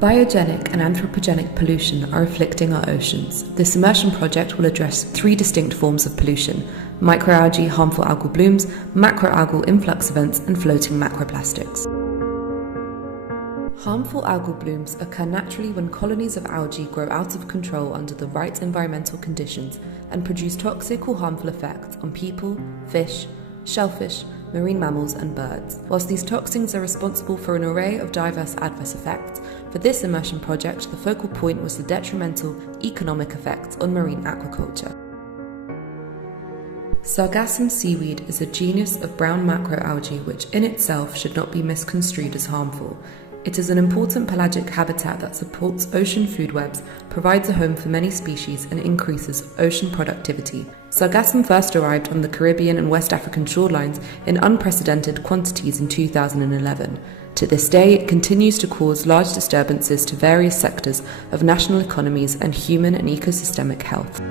Biogenic and anthropogenic pollution are afflicting our oceans. This immersion project will address 3 distinct forms of pollution: microalgae, harmful algal blooms, macroalgal influx events, and floating macroplastics. Harmful algal blooms occur naturally when colonies of algae grow out of control under the right environmental conditions and produce toxic or harmful effects on people, fish, shellfish, marine mammals and birds. Whilst these toxins are responsible for an array of diverse adverse effects, for this immersion project the focal point was the detrimental economic effects on marine aquaculture. Sargassum seaweed is a genus of brown macroalgae which in itself should not be misconstrued as harmful. It is an important pelagic habitat that supports ocean food webs, provides a home for many species, and increases ocean productivity. Sargassum first arrived on the Caribbean and West African shorelines in unprecedented quantities in 2011. To this day, it continues to cause large disturbances to various sectors of national economies and human and ecosystemic health.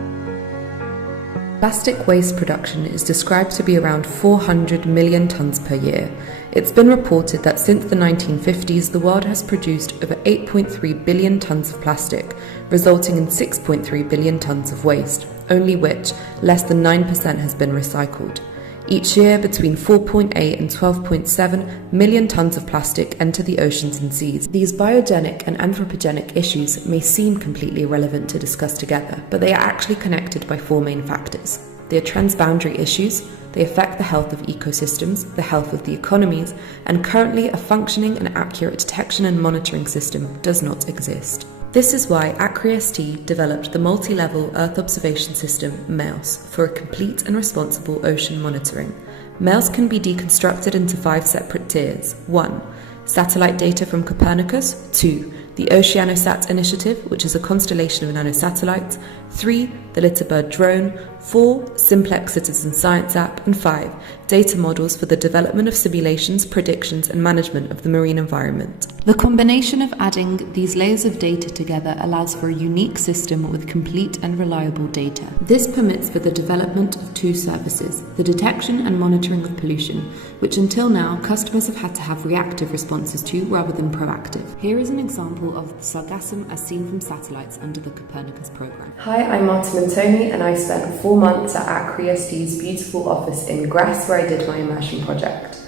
Plastic waste production is described to be around 400 million tonnes per year. It's been reported that since the 1950s, the world has produced over 8.3 billion tonnes of plastic, resulting in 6.3 billion tonnes of waste, only which less than 9% has been recycled. Each year, between 4.8 and 12.7 million tonnes of plastic enter the oceans and seas. These biogenic and anthropogenic issues may seem completely irrelevant to discuss together, but they are actually connected by 4 main factors. They are transboundary issues, they affect the health of ecosystems, the health of the economies, and currently a functioning and accurate detection and monitoring system does not exist. This is why ACRI-ST developed the multi-level Earth observation system MEOS for a complete and responsible ocean monitoring. MEOS can be deconstructed into 5 separate tiers. 1. Satellite data from Copernicus. 2. The Oceanosat initiative, which is a constellation of nanosatellites. 3. The Litterbird drone. 4. Simplex citizen science app. And 5. Data models for the development of simulations, predictions, and management of the marine environment. The combination of adding these layers of data together allows for a unique system with complete and reliable data. This permits for the development of 2 services: the detection and monitoring of pollution, which until now customers have had to have reactive responses to rather than proactive. Here is an example of the sargassum as seen from satellites under the Copernicus program. Hi, I'm Marta Muntoni, and I spent 4 months at ACRI-ST's beautiful office in Grasse, where I did my immersion project.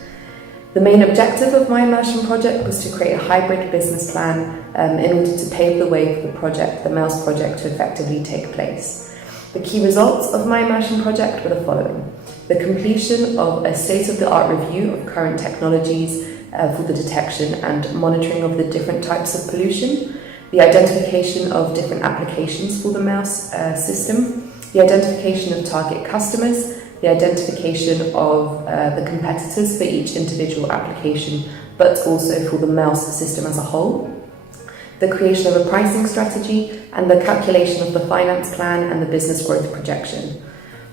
The main objective of my immersion project was to create a hybrid business plan in order to pave the way for the MEOS project, to effectively take place. The key results of my immersion project were the following: the completion of a state-of-the-art review of current technologies for the detection and monitoring of the different types of pollution, the identification of different applications for the MEOS system, the identification of target customers, the identification of the competitors for each individual application, but also for the MEOS system as a whole, the creation of a pricing strategy, and the calculation of the finance plan and the business growth projection.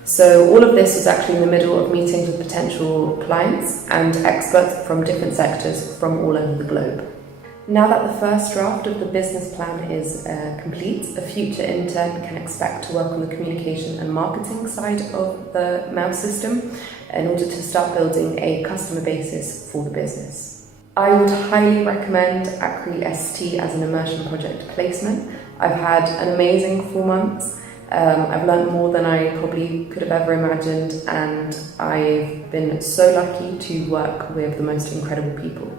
So all of this was actually in the middle of meetings with potential clients and experts from different sectors from all over the globe. Now that the first draft of the business plan is complete, a future intern can expect to work on the communication and marketing side of the MEOS system in order to start building a customer basis for the business. I would highly recommend ACRI-ST as an immersion project placement. I've had an amazing 4 months. I've learned more than I probably could have ever imagined, and I've been so lucky to work with the most incredible people.